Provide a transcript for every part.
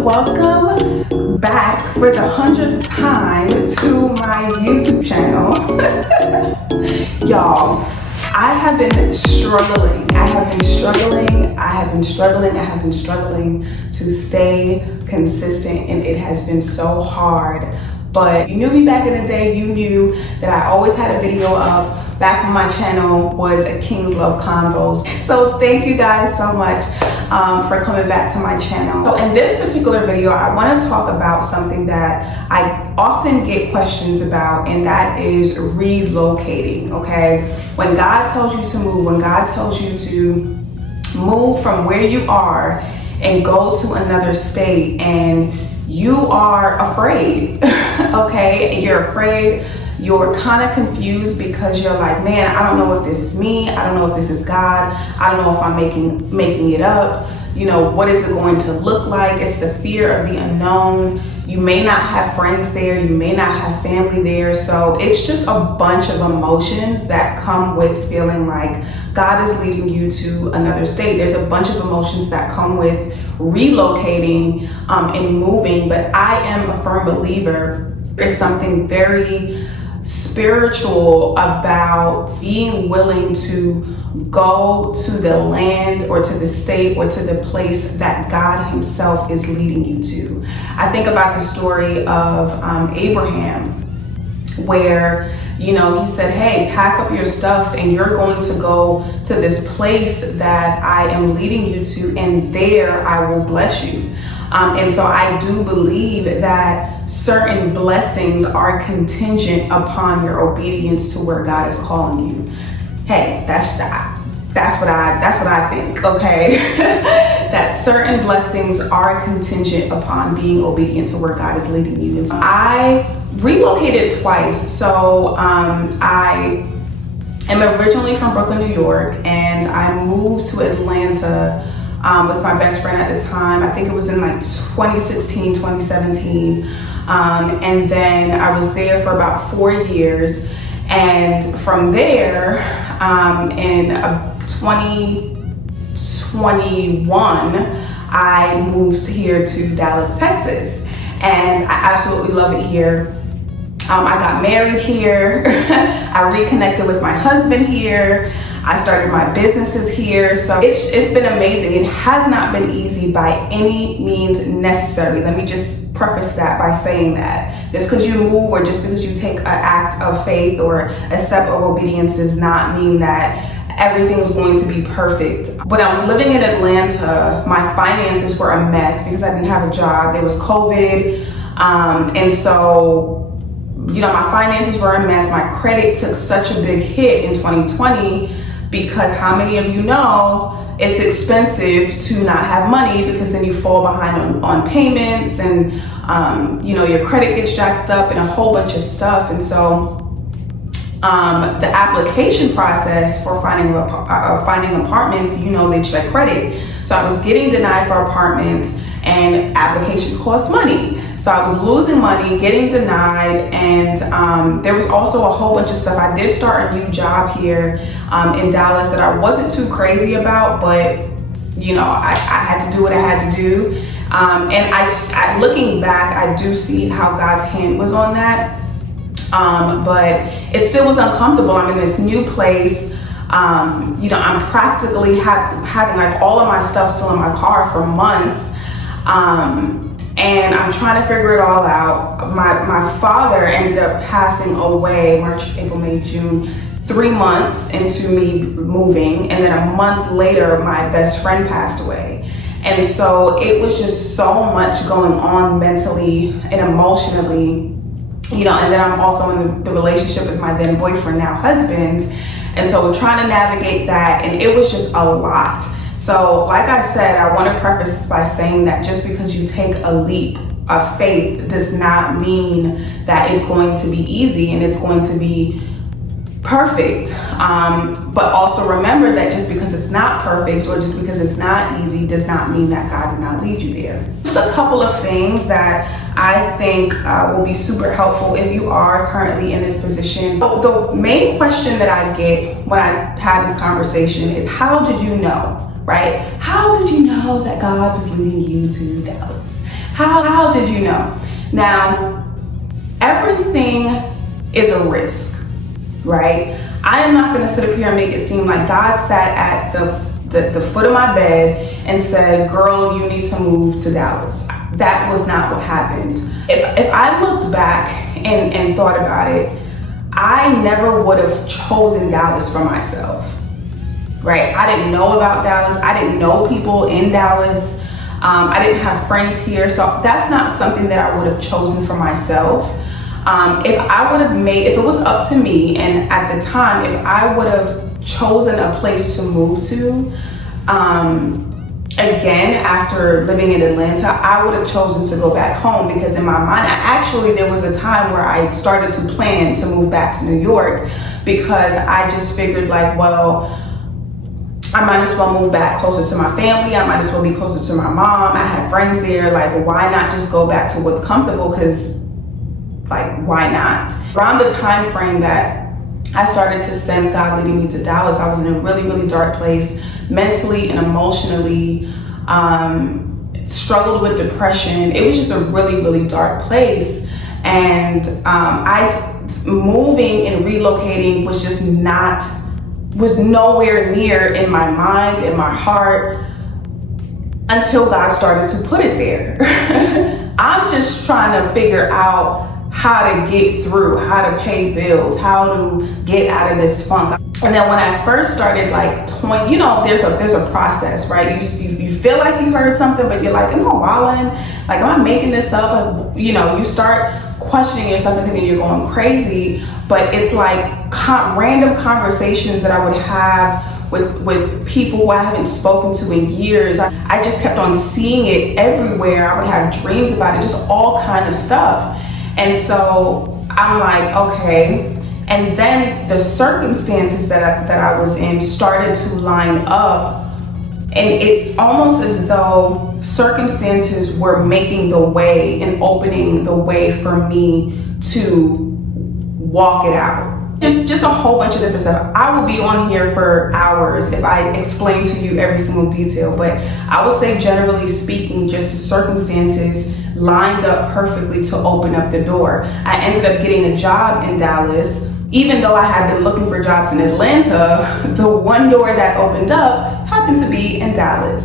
welcome back for the 100th time to my YouTube channel. Y'all, I have been struggling to stay consistent, and it has been so hard. But you knew me back in the day, you knew that I always had a video up back when my channel was a King's Love Convos. So thank you guys so much for coming back to my channel. So in this particular video, I want to talk about something that I often get questions about, and that is relocating, okay? When God tells you to move, when God tells you to move from where you are and go to another state, and you are afraid, okay? You're afraid, you're kind of confused because you're like, man, I don't know if this is me. I don't know if this is God. I don't know if I'm making it up. You know, what is it going to look like? It's the fear of the unknown. You may not have friends there. You may not have family there. So it's just a bunch of emotions that come with feeling like God is leading you to another state. There's a bunch of emotions that come with relocating and moving, but I am a firm believer there's something very spiritual about being willing to go to the land or to the state or to the place that God himself is leading you to. I think about the story of Abraham, where, you know, he said, hey, pack up your stuff and you're going to go to this place that I am leading you to, and there I will bless you. And so I do believe that certain blessings are contingent upon your obedience to where God is calling you. Hey, that's what I think, okay? That certain blessings are contingent upon being obedient to where God is leading you. And so I relocated twice. So I am originally from Brooklyn, New York, and I moved to Atlanta with my best friend at the time. I think it was in like 2016, 2017. And then I was there for about 4 years. And from there, in 2021, I moved here to Dallas, Texas. And I absolutely love it here. I got married here. I reconnected with my husband here. I started my businesses here. So it's been amazing. It has not been easy by any means necessary. Let me just preface that by saying that. Just because you move or just because you take an act of faith or a step of obedience does not mean that everything was going to be perfect. When I was living in Atlanta, my finances were a mess because I didn't have a job. There was COVID. And so, you know, my finances were a mess. My credit took such a big hit in 2020 because how many of you know it's expensive to not have money, because then you fall behind on payments, and you know, your credit gets jacked up and a whole bunch of stuff. And so the application process for finding apartments, you know, they check credit. So I was getting denied for apartments, and applications cost money. So I was losing money, getting denied, and there was also a whole bunch of stuff. I did start a new job here in Dallas that I wasn't too crazy about, but you know, I had to do what I had to do. And I looking back, I do see how God's hand was on that. But it still was uncomfortable. I'm in this new place. You know, I'm practically having like all of my stuff still in my car for months. And I'm trying to figure it all out. My father ended up passing away March, April, May, June, 3 months into me moving. And then a month later, my best friend passed away. And so it was just so much going on mentally and emotionally, you know, and then I'm also in the relationship with my then boyfriend, now husband. And so we're trying to navigate that, and it was just a lot. So like I said, I want to preface this by saying that just because you take a leap of faith does not mean that it's going to be easy and it's going to be perfect. But also remember that just because it's not perfect or just because it's not easy does not mean that God did not lead you there. Just a couple of things that I think will be super helpful if you are currently in this position. The main question that I get when I have this conversation is, how did you know? Right? How did you know that God was leading you to Dallas? How did you know? Now, everything is a risk, right? I am not going to sit up here and make it seem like God sat at the foot of my bed and said, girl, you need to move to Dallas. That was not what happened. If I looked back and thought about it, I never would have chosen Dallas for myself, right? I didn't know about Dallas. I didn't know people in Dallas. I didn't have friends here. So that's not something that I would have chosen for myself. If it was up to me, and at the time, if I would have chosen a place to move to, again, after living in Atlanta, I would have chosen to go back home, because in my mind, there was a time where I started to plan to move back to New York, because I just figured like, well, I might as well move back closer to my family. I might as well be closer to my mom. I had friends there. Like, why not just go back to what's comfortable? Because, like, why not? Around the time frame that I started to sense God leading me to Dallas, I was in a really, really dark place, mentally and emotionally, struggled with depression. It was just a really, really dark place. And moving and relocating was nowhere near in my mind, in my heart, until God started to put it there. I'm just trying to figure out how to get through, how to pay bills, how to get out of this funk. And then when I first started, like, there's a process, right? You feel like you heard something, but you're like, am I wilding? Like, am I making this up? Like, you start questioning yourself and thinking you're going crazy. But it's like random conversations that I would have with people who I haven't spoken to in years. I just kept on seeing it everywhere. I would have dreams about it, just all kind of stuff. And so I'm like, okay. And then the circumstances that I was in started to line up, and it almost as though circumstances were making the way and opening the way for me to walk it out. Just a whole bunch of different stuff. I will be on here for hours if I explain to you every single detail, but I would say, generally speaking, just the circumstances lined up perfectly to open up the door. I ended up getting a job in Dallas. Even though I had been looking for jobs in Atlanta, the one door that opened up happened to be in Dallas.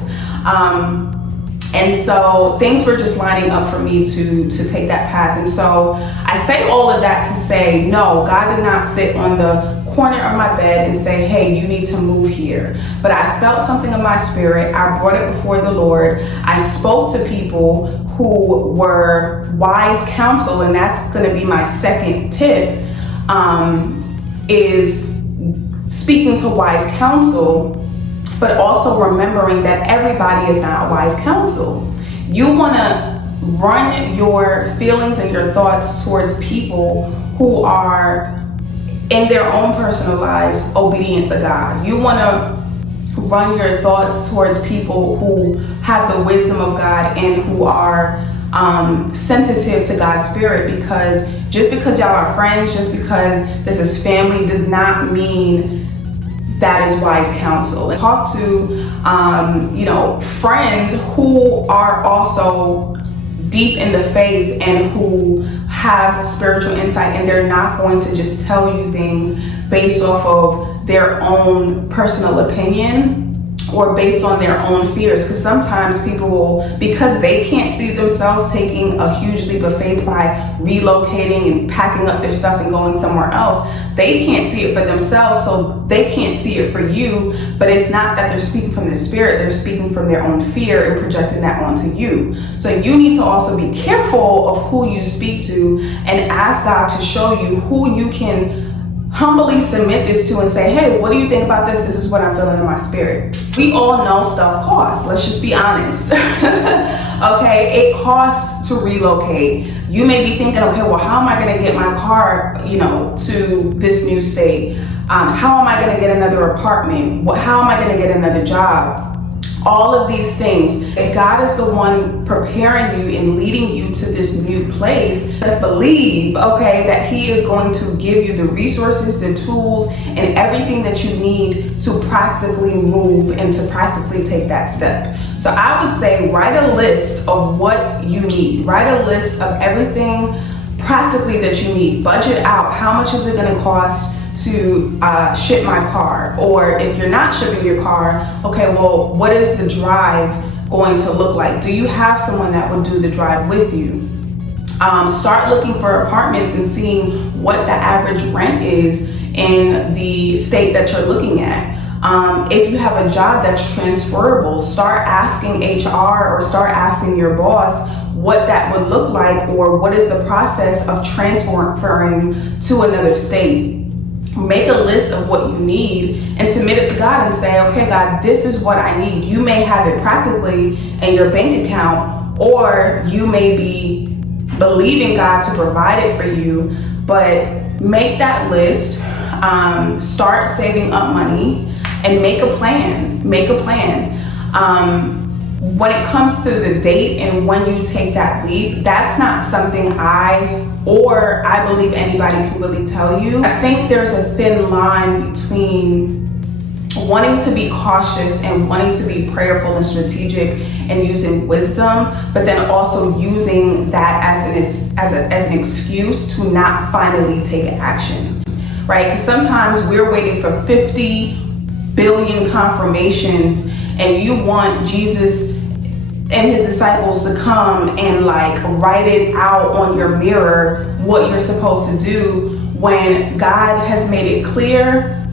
And so things were just lining up for me to take that path. And so I say all of that to say, no, God did not sit on the corner of my bed and say, hey, you need to move here. But I felt something in my spirit. I brought it before the Lord. I spoke to people who were wise counsel, and that's going to be my second tip, is speaking to wise counsel, but also remembering that everybody is not wise counsel. You want to run your feelings and your thoughts towards people who are in their own personal lives obedient to God. You want to run your thoughts towards people who have the wisdom of God and who are sensitive to God's spirit, because just because y'all are friends, just because this is family, does not mean that is wise counsel. And talk to friends who are also deep in the faith and who have spiritual insight, and they're not going to just tell you things based off of their own personal opinion or based on their own fears. Because sometimes people will, because they can't see themselves taking a huge leap of faith by relocating and packing up their stuff and going somewhere else, they can't see it for themselves, so they can't see it for you. But it's not that they're speaking from the spirit, they're speaking from their own fear and projecting that onto you. So you need to also be careful of who you speak to, and ask God to show you who you can humbly submit this to and say, hey, what do you think about this? This is what I'm feeling in my spirit. We all know stuff costs. Let's just be honest. Okay, it costs to relocate. You may be thinking, okay, well, how am I going to get my car, to this new state? How am I going to get another apartment? How am I going to get another job? all of these things. If God is the one preparing you and leading you to this new place, let's believe, okay, that He is going to give you the resources, the tools, and everything that you need to practically move and to practically take that step. So I would say write a list of what you need. Write a list of everything practically that you need. Budget out how much is it going to cost to ship my car, or if you're not shipping your car, okay, well, what is the drive going to look like? Do you have someone that would do the drive with you? Start looking for apartments and seeing what the average rent is in the state that you're looking at. If you have a job that's transferable, start asking HR or start asking your boss what that would look like, or what is the process of transferring to another state. Make a list of what you need and submit it to God and say, okay, God, this is what I need. You may have it practically in your bank account, or you may be believing God to provide it for you, but make that list, start saving up money, and make a plan. Make a plan. When it comes to the date and when you take that leap, that's not something I believe anybody can really tell you. I think there's a thin line between wanting to be cautious and wanting to be prayerful and strategic and using wisdom, but then also using that as an excuse to not finally take action, right? Because sometimes we're waiting for 50 billion confirmations, and you want Jesus and His disciples to come and like write it out on your mirror what you're supposed to do, when God has made it clear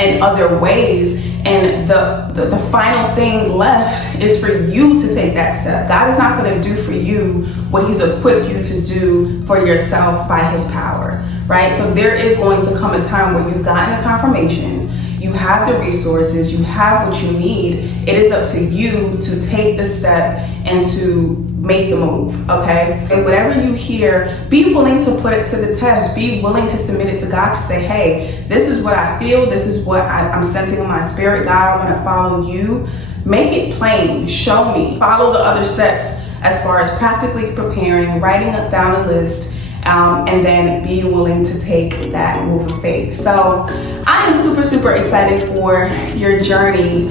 in other ways, and the final thing left is for you to take that step. God is not going to do for you what He's equipped you to do for yourself by His power, right? So there is going to come a time where you've gotten a confirmation, you have the resources, you have what you need. It is up to you to take the step and to make the move, okay? And whatever you hear, be willing to put it to the test. Be willing to submit it to God, to say, hey, this is what I feel. This is what I'm sensing in my spirit. God, I want to follow you. Make it plain. Show me. Follow the other steps as far as practically preparing, writing down a list, and then being willing to take that move of faith. So I am super, super excited for your journey.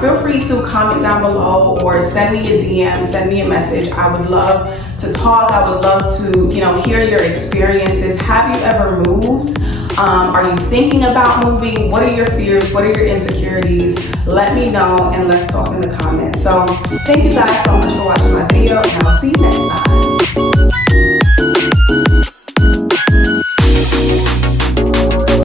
Feel free to comment down below or send me a DM, send me a message. I would love to talk. I would love to, hear your experiences. Have you ever moved? Are you thinking about moving? What are your fears? What are your insecurities? Let me know and let's talk in the comments. So thank you guys so much for watching my video, and I'll see you next time.